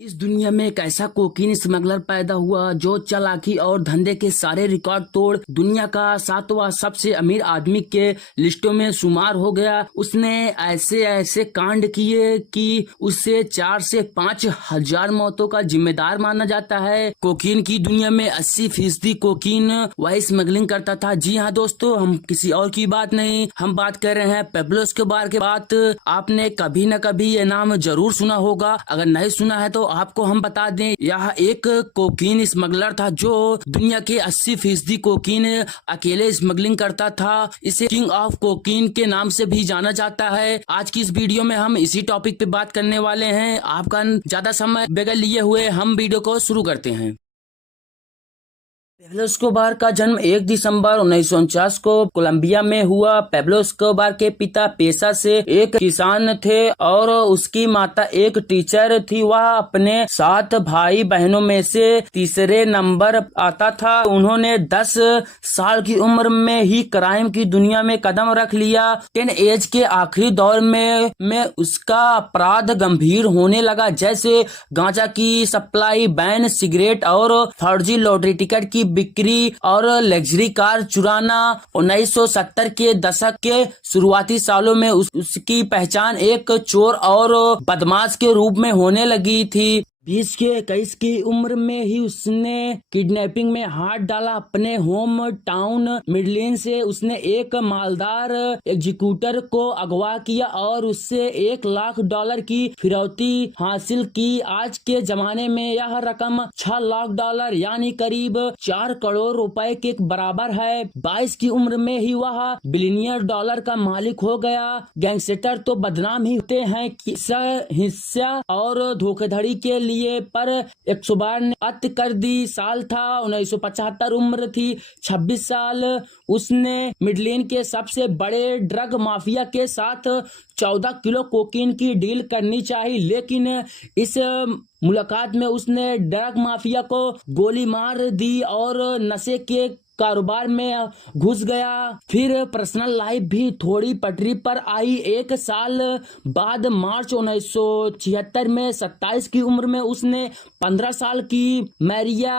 इस दुनिया में एक ऐसा कोकीन स्मगलर पैदा हुआ जो चालाकी और धंधे के सारे रिकॉर्ड तोड़ दुनिया का 7वां सबसे अमीर आदमी के लिस्टों में शुमार हो गया। उसने ऐसे ऐसे कांड किए कि उससे 4 से 5 हजार मौतों का जिम्मेदार माना जाता है। कोकीन की दुनिया में 80% कोकीन वही स्मगलिंग करता था। जी हाँ दोस्तों, हम किसी और की बात नहीं, हम बात कर रहे हैं पेब्लो एस्कोबार के बात। आपने कभी न कभी ये नाम जरूर सुना होगा, अगर नहीं सुना है तो आपको हम बता दें, यह एक कोकीन स्मगलर था जो दुनिया के 80% कोकीन अकेले स्मगलिंग करता था। इसे किंग ऑफ कोकीन के नाम से भी जाना जाता है। आज की इस वीडियो में हम इसी टॉपिक पे बात करने वाले हैं। आपका ज्यादा समय बगैर लिए हुए हम वीडियो को शुरू करते हैं। पेब्लो एस्कोबार का जन्म 1 दिसंबर 1949 को कोलंबिया में हुआ। पेब्लो एस्कोबार के पिता पेशा से एक किसान थे और उसकी माता एक टीचर थी। वह अपने 7 भाई बहनों में से तीसरे नंबर आता था। उन्होंने 10 साल की उम्र में ही क्राइम की दुनिया में कदम रख लिया। टीन एज के आखिरी दौर में उसका अपराध गंभीर होने लगा, जैसे गांजा की सप्लाई बैन, सिगरेट और फर्जी लॉटरी टिकट की बिक्री और लग्जरी कार चुराना। 1970 के दशक के शुरुआती सालों में उसकी पहचान एक चोर और बदमाश के रूप में होने लगी थी। 20 के 21 की उम्र में ही उसने किडनैपिंग में हाथ डाला। अपने होम टाउन मिडलैंड से उसने एक मालदार एग्जीक्यूटर को अगवा किया और उससे $1 लाख की फिरौती हासिल की। आज के जमाने में यह रकम $6 लाख यानी करीब 4 करोड़ रुपए के बराबर है। 22 की उम्र में ही वह बिलियनियर डॉलर का मालिक हो गया। गैंगस्टर तो बदनाम ही होते हैं हिस्सा और धोखाधड़ी के लिए, पर एस्कोबार ने हत्या कर दी। साल था 1975, उम्र थी 26 साल। उसने मिडलैंड के सबसे बड़े ड्रग माफिया के साथ 14 किलो कोकीन की डील करनी चाहिए, लेकिन इस मुलाकात में उसने ड्रग माफिया को गोली मार दी और नशे के कारोबार में घुस गया। फिर पर्सनल लाइफ भी थोड़ी पटरी पर आई। 1 साल बाद मार्च 1976 में 27 की उम्र में उसने 15 साल की मैरिया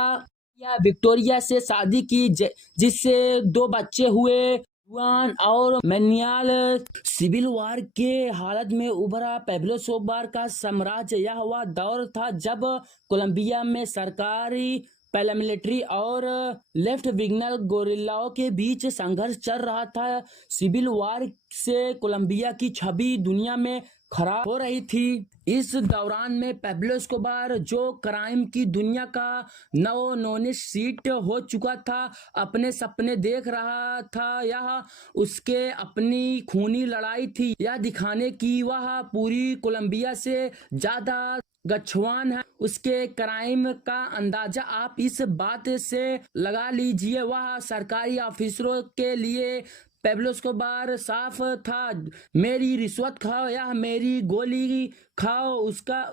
विक्टोरिया से शादी की, जिससे 2 बच्चे हुए। जुआन और मैनुएल सिविल वार के हालत में उभरा पेब्लो एस्कोबार का साम्राज्य। यह वह दौर था जब कोलंबिया में सरकारी पैरामिलिट्री और लेफ्ट विंगर गोरिल्लाओं के बीच संघर्ष चल रहा था। सिविल वार से कोलंबिया की छवि दुनिया में खराब हो रही थी। इस दौरान में पेब्लो एस्कोबार, जो क्राइम की दुनिया का नवोन्मेष सीट हो चुका था, अपने सपने देख रहा था। यह उसके अपनी खूनी लड़ाई थी, यह दिखाने की वह पूरी कोलंबिया से ज्यादा गच्छवान है। उसके क्राइम का अंदाजा आप इस बात से लगा लीजिए, वह सरकारी ऑफिसरों के लिए पेब्लो एस्कोबार साफ था। मेरी रिश्वत खाओ या मेरी गोली खाओ,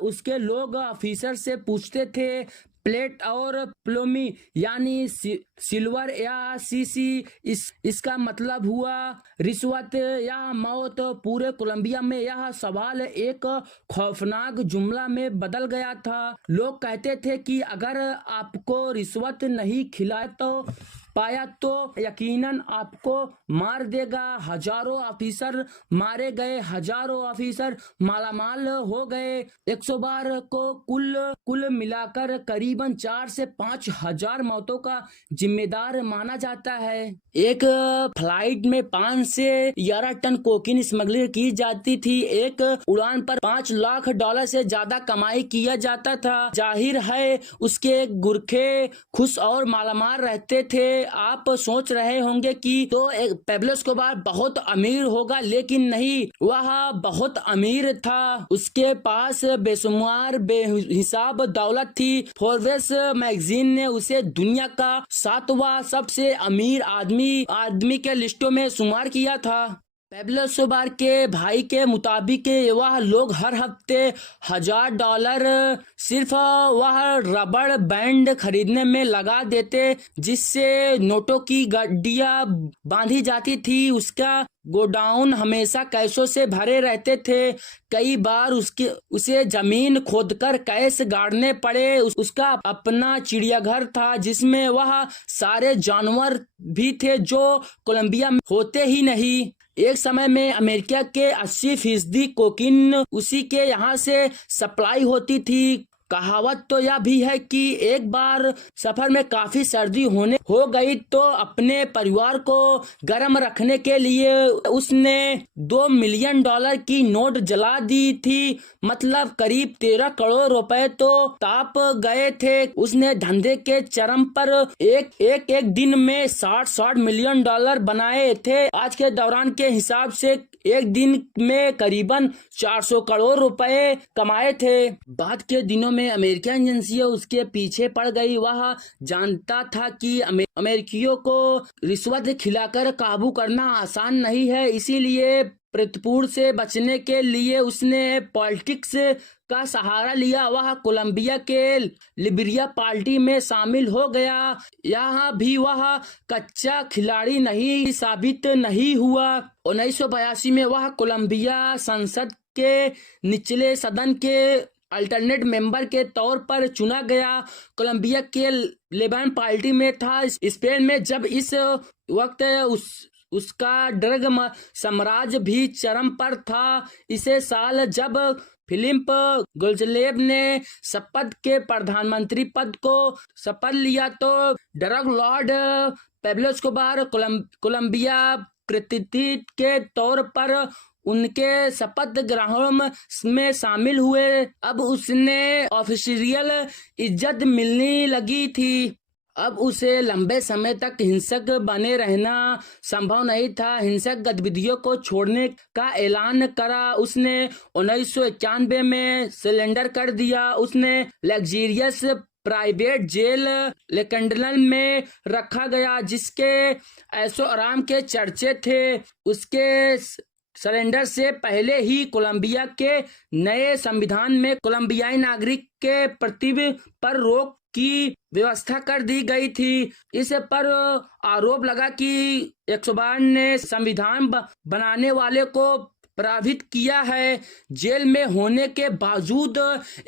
उसके लोग ऑफिसर से पूछते थे। प्लेट और प्लोमी यानी सिल्वर या सीसी, इसका मतलब हुआ रिश्वत या मौत। पूरे कोलंबिया में यह सवाल एक खौफनाक जुमला में बदल गया था। लोग कहते थे कि अगर आपको रिश्वत नहीं पाया तो यकीनन आपको मार देगा। हजारों ऑफिसर मारे गए, हजारों ऑफिसर मालामाल हो गए। एस्कोबार को कुल मिलाकर करीबन 4 से 5 हजार मौतों का जिम्मेदार माना जाता है। एक फ्लाइट में 5 से 11 टन कोकीन स्मगलिंग की जाती थी। एक उड़ान पर $5 लाख से ज्यादा कमाई किया जाता था। जाहिर है उसके गुरखे खुश और मालामाल रहते थे। आप सोच रहे होंगे कि तो पेब्लो एस्कोबार बहुत अमीर होगा, लेकिन नहीं, वह बहुत अमीर था। उसके पास बेशुमार बेहिसाब दौलत थी। फोर्ब्स मैगजीन ने उसे दुनिया का 7वां सबसे अमीर आदमी के लिस्टों में शुमार किया था। पेब्लो एस्कोबार के भाई के मुताबिक वह लोग हर हफ्ते $1000 सिर्फ वह रबड़ बैंड खरीदने में लगा देते, जिससे नोटों की गड्डियां बांधी जाती थी। उसका गोडाउन हमेशा कैशों से भरे रहते थे। कई बार उसे जमीन खोदकर कैश गाड़ने पड़े। उसका अपना चिड़ियाघर था जिसमें वह सारे जानवर भी थे जो कोलंबिया में होते ही नहीं। एक समय में अमेरिका के 80% कोकीन उसी के यहाँ से सप्लाई होती थी। कहावत तो यह भी है कि एक बार सफर में काफी सर्दी हो गई तो अपने परिवार को गर्म रखने के लिए उसने $2 मिलियन की नोट जला दी थी। मतलब करीब 13 करोड़ रुपए तो ताप गए थे। उसने धंधे के चरम पर एक दिन में $60 मिलियन बनाए थे। आज के दौरान के हिसाब से एक दिन में करीबन 400 करोड़ रुपए कमाए थे। बाद के दिनों में अमेरिकन एजेंसियां उसके पीछे पड़ गई। वह जानता था कि अमेरिकियों को रिश्वत खिलाकर काबू करना आसान नहीं है, इसीलिए प्रतिपूर से बचने के लिए उसने पॉलिटिक्स का सहारा लिया। वह कोलंबिया के लिबरिया पार्टी में शामिल हो गया। यहाँ भी वह कच्चा खिलाड़ी नहीं साबित नहीं हुआ। 1982 में वह कोलंबिया संसद के निचले सदन के अल्टरनेट मेंबर के तौर पर चुना गया। कोलंबिया के लेबन पार्टी में था। स्पेन में जब इस वक्त उसका ड्रग साम्राज्य भी चरम पर था। इसे साल जब फिलिप गोंजालेव ने शपथ के प्रधानमंत्री पद को शपथ लिया तो drug lord Pablo Escobar Colombia प्रतिनिधि के तौर पर उनके शपथ ग्रहण में शामिल हुए। अब उसने ऑफिशियल इज्जत मिलने लगी थी। अब उसे लंबे समय तक हिंसक बने रहना संभव नहीं था। हिंसक गतिविधियों को छोड़ने का ऐलान करा। उसने 1991 में सरेंडर कर दिया। उसने लग्जरियस प्राइवेट जेल लेकेंडलन में रखा गया जिसके ऐशो आराम के चर्चे थे। उसके सरेंडर से पहले ही कोलंबिया के नए संविधान में कोलंबियाई नागरिक के प्रतिबंध पर रोक की व्यवस्था कर दी गई थी। इस पर आरोप लगा कि एस्कोबार ने संविधान बनाने वाले को प्रभावित किया है। जेल में होने के बावजूद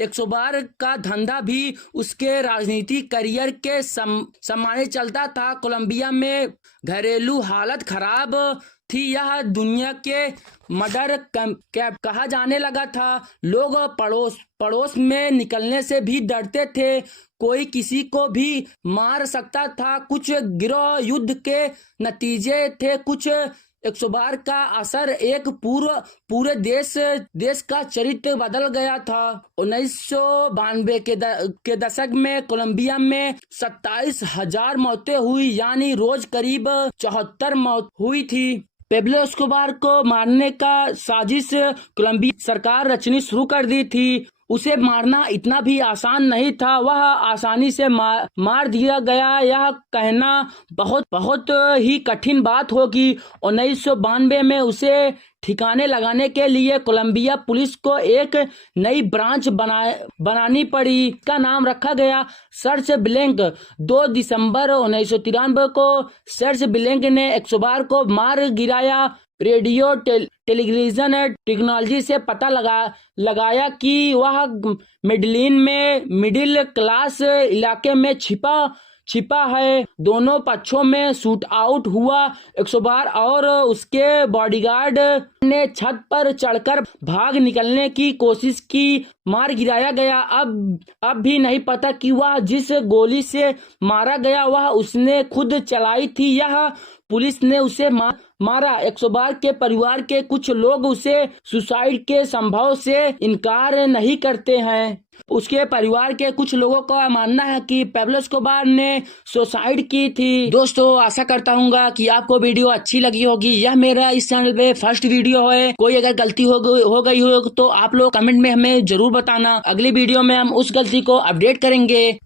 एस्कोबार का धंधा भी उसके राजनीतिक करियर के सम्मान चलता था। कोलंबिया में घरेलू हालत खराब थी। यह दुनिया के मर्डर कैंप कहा जाने लगा था। लोग पड़ोस में निकलने से भी डरते थे। कोई किसी को भी मार सकता था। कुछ गिरोह युद्ध के नतीजे थे। कुछ एस्कोबार का असर एक पूरे देश का चरित्र बदल गया था। 1992 के दशक में कोलंबिया में 27,000 मौतें हुई, यानी रोज करीब 74 मौत हुई थी। पेब्लो एस्कोबार को मारने का साजिश कोलंबिया सरकार रचनी शुरू कर दी थी। उसे मारना इतना भी आसान नहीं था। वह आसानी से मार दिया गया यह कहना बहुत ही कठिन बात होगी। 1992 में उसे ठिकाने लगाने के लिए कोलंबिया पुलिस को एक नई ब्रांच बनानी पड़ी। इसका नाम रखा गया सर्च ब्लैंक। 2 दिसंबर 1993 को सर्च ब्लैंक ने एस्कोबार को मार गिराया। रेडियो टेलीविजन टेक्नोलॉजी से पता लगाया कि वह मेडलिन में मिडिल क्लास इलाके में छिपा है। दोनों पक्षों में शूट आउट हुआ। एस्कोबार और उसके बॉडीगार्ड ने छत पर चढ़कर भाग निकलने की कोशिश की। मार गिराया गया। अब भी नहीं पता कि वह जिस गोली से मारा गया वह उसने खुद चलाई थी या पुलिस ने उसे मारा। एस्कोबार के परिवार के कुछ लोग उसे सुसाइड के संभव से इनकार नहीं करते हैं। उसके परिवार के कुछ लोगों का मानना है कि पेब्लो एस्कोबार ने सुसाइड की थी। दोस्तों, आशा करता हूँ कि आपको वीडियो अच्छी लगी होगी। यह मेरा इस चैनल पे फर्स्ट वीडियो है। कोई अगर गलती हो गई हो तो आप लोग कमेंट में हमें जरूर बताना। अगली वीडियो में हम उस गलती को अपडेट करेंगे।